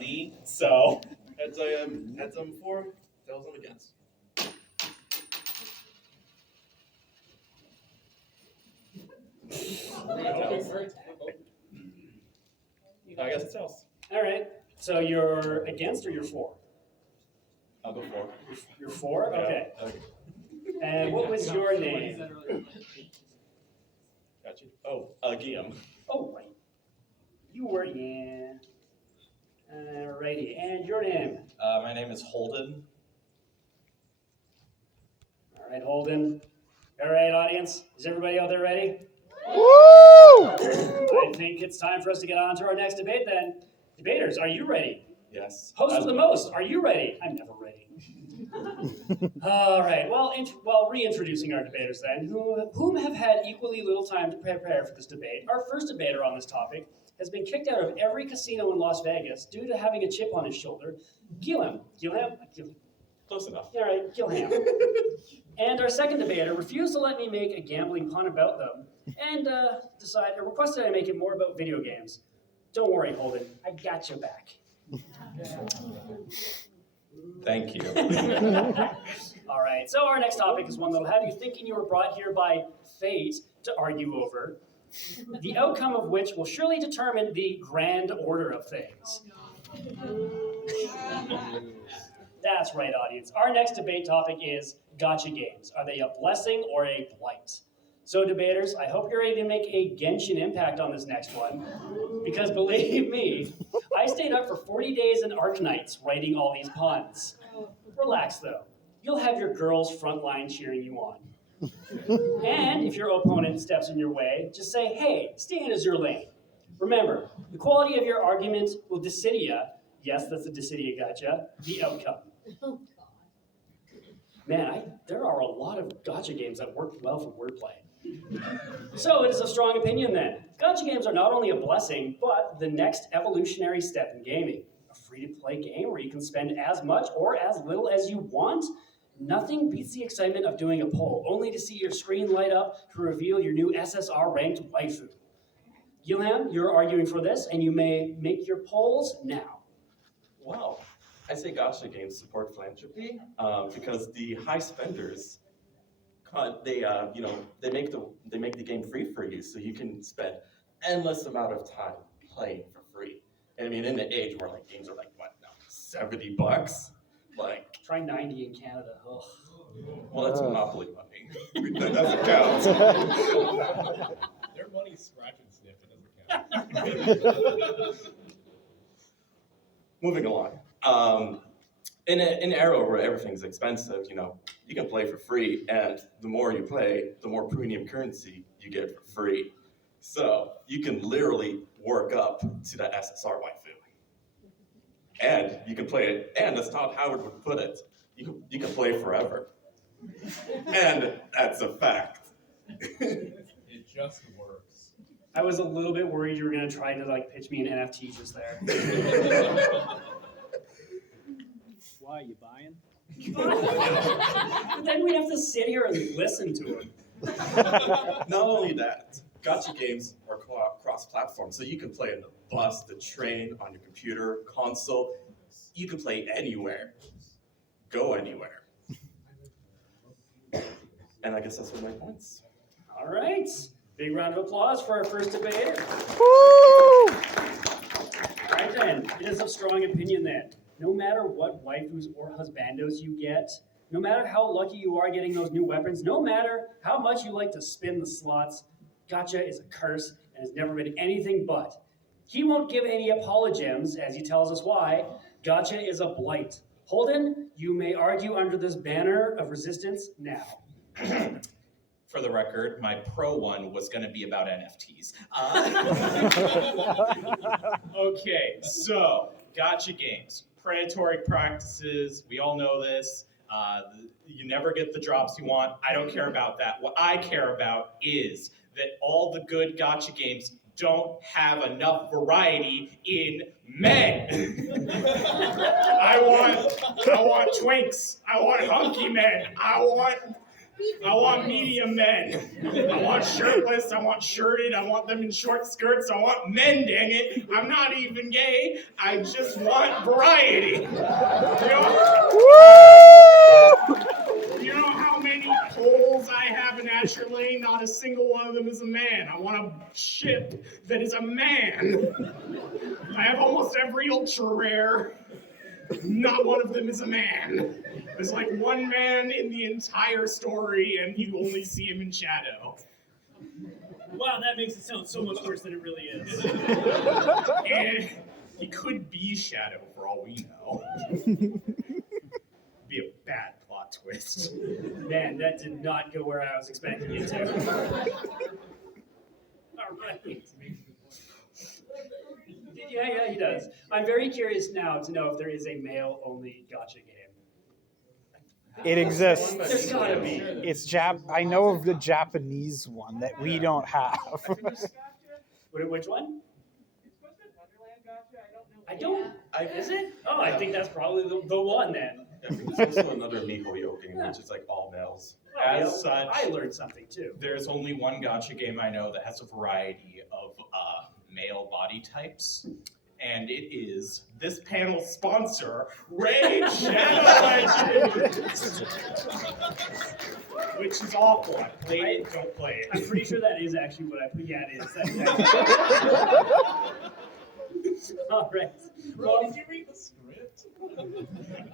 money. So heads I'm for, tails I'm against. I guess it's tails. All right. So you're against or you're for? I'll go for. You're for? Yeah. Okay. And what was your name? Got you. Oh, Guillaume. Oh, right. You were in. Alrighty. And your name? My name is Holden. All right, Holden. All right, audience. Is everybody out there ready? Woo! I think it's time for us to get on to our next debate then. Debaters, are you ready? Yes. Host of the most, are you ready? I'm never ready. All right, well, reintroducing our debaters then, whom have had equally little time to prepare for this debate. Our first debater on this topic has been kicked out of every casino in Las Vegas due to having a chip on his shoulder. Gilham. Close enough. All right, Gilham. And our second debater refused to let me make a gambling pun about them and requested I make it more about video games. Don't worry, Holden, I got your back. Thank you. All right, so our next topic is one that'll have you thinking you were brought here by fate to argue over, the outcome of which will surely determine the grand order of things. That's right, audience. Our next debate topic is gotcha games. Are they a blessing or a blight? So debaters, I hope you're ready to make a Genshin impact on this next one, because believe me, I stayed up for 40 days and Arknights writing all these puns. Relax though, you'll have your girls frontline cheering you on. And if your opponent steps in your way, just say, hey, stay in your lane. Remember, the quality of your argument will decidia, yes, that's a decidia gotcha, the outcome. Man, there are a lot of gotcha games that work well for wordplay. So it is a strong opinion then. Gotcha games are not only a blessing, but the next evolutionary step in gaming. A free-to-play game where you can spend as much or as little as you want. Nothing beats the excitement of doing a poll, only to see your screen light up to reveal your new SSR-ranked waifu. Gilham, you're arguing for this, and you may make your polls now. Wow. I say gotcha games support philanthropy because the high spenders, they make the game free for you, so you can spend endless amount of time playing for free. And I mean, in the age where like games are like what now, $70, like try 90 in Canada. Ugh. Well, that's Monopoly money. That doesn't count. Their money's scratch and sniff. It doesn't count. Moving along. In an era where everything's expensive, you can play for free, and the more you play, the more premium currency you get for free. So you can literally work up to that SSR waifu. And you can play it, and as Todd Howard would put it, you can play forever. And that's a fact. It just works. I was a little bit worried you were going to try to pitch me an NFT just there. Why, you buying? But then we'd have to sit here and listen to him. Not only that, gotcha games are cross-platform, so you can play on the bus, the train, on your computer, console. You can play anywhere. Go anywhere. And I guess that's one of my points. All right. Big round of applause for our first debater. Woo! All right then, it is of strong opinion then. No matter what waifus or husbandos you get, no matter how lucky you are getting those new weapons, no matter how much you like to spin the slots, gotcha is a curse and has never been anything but. He won't give any apologems as he tells us why. Gotcha is a blight. Holden, you may argue under this banner of resistance now. For the record, my pro one was going to be about NFTs. Okay, so gotcha games, predatory practices. We all know this. You never get the drops you want. I don't care about that. What I care about is that all the good gotcha games don't have enough variety in men. I want twinks. I want hunky men. I want I want medium men. I want shirtless. I want shirted. I want them in short skirts. I want men, dang it. I'm not even gay. I just want variety. You know how many poles I have in Asher Lane? Not a single one of them is a man. I want a ship that is a man. I have almost every ultra rare. Not one of them is a man. There's like one man in the entire story, and you only see him in shadow. Wow, that makes it sound so much worse than it really is. And he could be Shadow for all we know. Be a bad plot twist. Man, that did not go where I was expecting it to. All right. Yeah, he does. I'm very curious now to know if there is a male-only gacha game. It exists. There's gotta be. It's I know of the Japanese one that we don't have. Which one? I don't. Is it? Oh, I think that's probably the one then. Yeah, there's also another MiHoYo game, which is like all males. As such, I learned something too. there's only one gacha game I know that has a variety of male body types, and it is this panel's sponsor, Raid Shadow Legends, which is awful. I played it, don't play I'm it. pretty sure that is actually what I put. Yeah, it is. All right. Well, Did you read the script?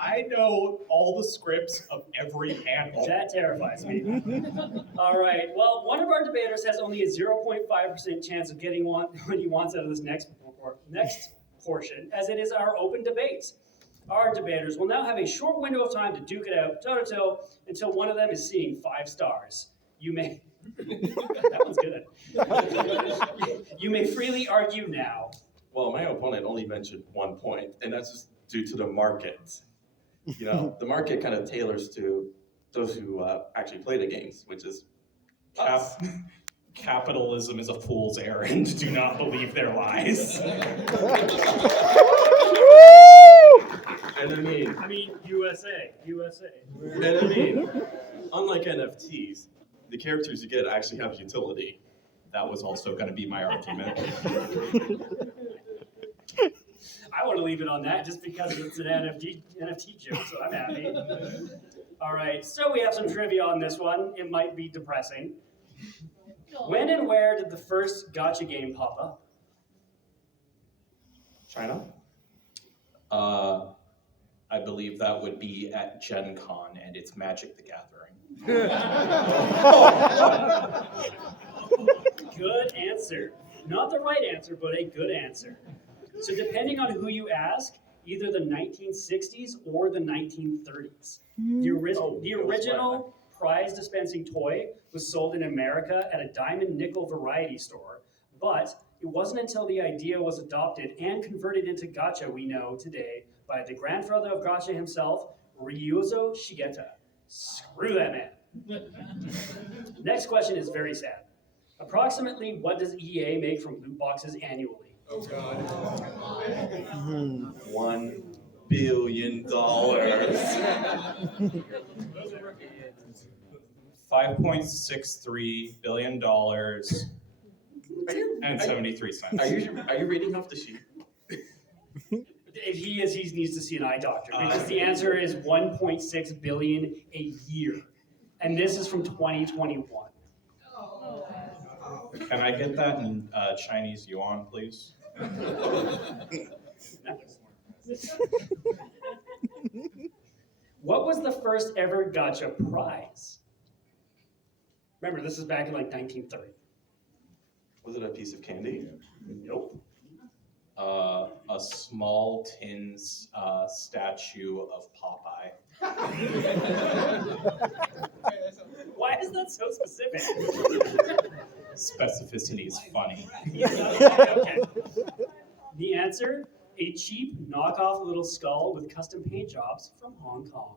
I know all the scripts of every panel. that terrifies me. All right. Well, one of our debaters has only a 0.5% chance of getting what he wants out of this next portion, as it is our open debate. Our debaters will now have a short window of time to duke it out toe-to-toe until one of them is seeing 5 stars. You may... that one's good. You may freely argue now. Well, my opponent only mentioned 1 point, and that's just due to the market. You know, the market kind of tailors to those who actually play the games, which is us. Capitalism is a fool's errand. Do not believe their lies. And I mean, USA. and I mean, unlike NFTs, the characters you get actually have utility. That was also going to be my argument. I want to leave it on that just because it's an NFT joke, so I'm happy. All right, so we have some trivia on this one. It might be depressing. When and where did the first gacha game pop up? China? I believe that would be at Gen Con, and it's Magic the Gathering. Good answer. Not the right answer, but a good answer. So depending on who you ask, either the 1960s or the 1930s. The original prize dispensing toy was sold in America at a diamond nickel variety store, but it wasn't until the idea was adopted and converted into gacha we know today by the grandfather of gacha himself, Ryuzo Shigeta. Screw that man. Next question is very sad. Approximately what does EA make from loot boxes annually? Oh god. $1 billion. $5.63 billion and 73 cents. Are you reading off the sheet? If he is, he needs to see an eye doctor because the answer is 1.6 billion a year, and this is from 2021. Can I get that in Chinese yuan, please? What was the first ever gacha prize? Remember, this is back in like 1930. Was it a piece of candy? Nope. A small tin statue of Popeye. Why is that so specific? Specificity is funny. Okay. The answer, a cheap knockoff little skull with custom paint jobs from Hong Kong.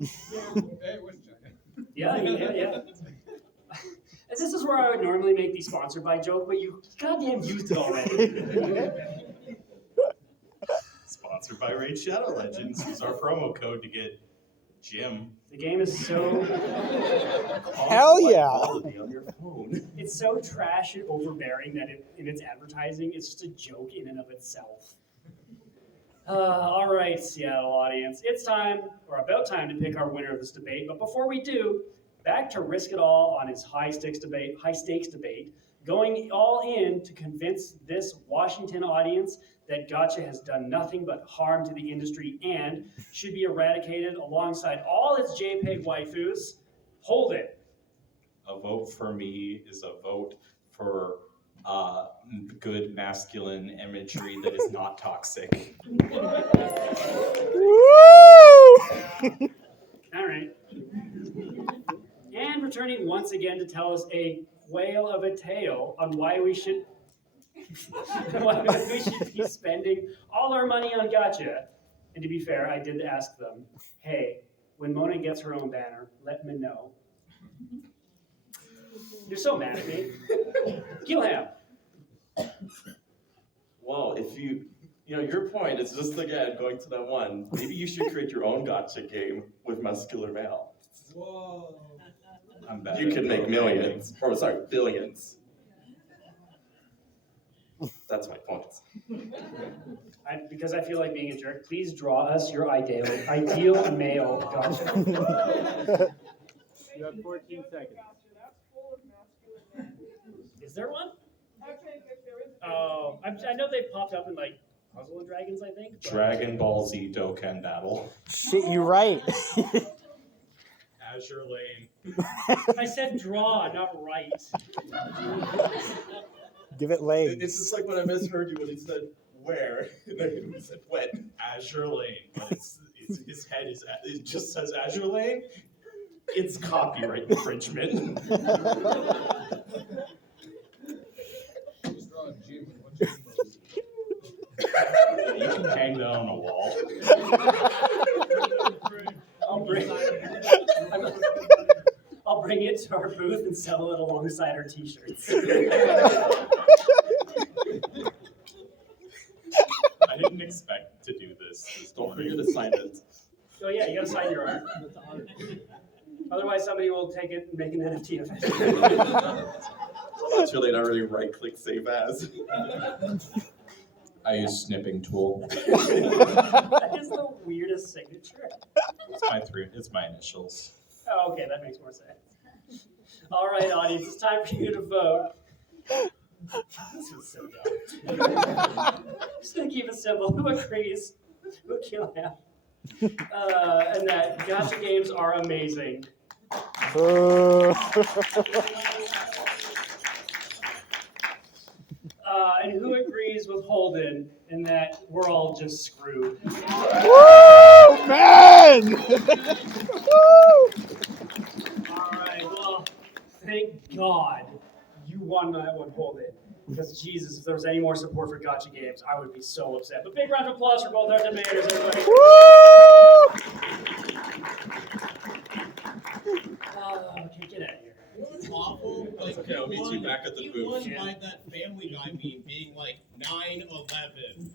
Hey, where's China? Yeah. And this is where I would normally make the sponsored by joke, but you goddamn used it already. Sponsored by Raid Shadow Legends. Use our promo code to get Jim. The game is so Hell yeah. Quality on your phone. it's so trash and overbearing that in its advertising, it's just a joke in and of itself. All right, Seattle audience, it's time, or about time, to pick our winner of this debate. But before we do, back to Risk It All on his high stakes debate, going all in to convince this Washington audience that gotcha has done nothing but harm to the industry and should be eradicated alongside all its JPEG waifus. Holden. A vote for me is a vote for good masculine imagery that is not toxic. Woo! All right. And returning once again to tell us a whale of a tale on why we should be spending all our money on gotcha. And to be fair, I did ask them, hey, when Mona gets her own banner, let me know. You're so mad at me. Gilham. Well, if you know, your point is just again going to that one. Maybe you should create your own gotcha game with muscular male. Whoa. I'm better You could at make programming. millions, or sorry, billions. That's my point. Because I feel like being a jerk, please draw us your ideal male gotcha. You have 14 seconds. Is there one? Oh, I know they've popped up in like Puzzle and Dragons, I think. but- Dragon Ball Z Dokkan Battle. Shit, you're right. Azure Lane. I said draw, not write. Give it legs. It's just like when I misheard you when he said where, and then he said when. Azure Lane. But his head is, it just says Azure Lane. It's copyright infringement. Just draw a Jim with one Jim pose. You can hang that on a wall. I'll bring it to our booth and sell it alongside our t-shirts. I didn't expect to do this. Don't forget to sign it. Oh yeah, you gotta sign your art. Otherwise somebody will take it and make an NFT of it. That's really not really right-click save as. I use snipping tool. That is the weirdest signature. It's my initials. Oh, okay, that makes more sense. All right, audience, it's time for you to vote. This was so dumb. Just gonna keep it simple. Who agrees? Who kill him? And that gotcha games are amazing. And who agrees with Holden in that we're all just screwed? Woo, man! Woo! All right, well, thank God you won that one, Holden. Because Jesus, if there was any more support for gotcha games, I would be so upset. But big round of applause for both our debaters, everybody. Woo! Okay, get out of here. It's awful. Like, okay, I'll meet you back at the he booth. won Yeah. by that Family Guy meme being like 9/11.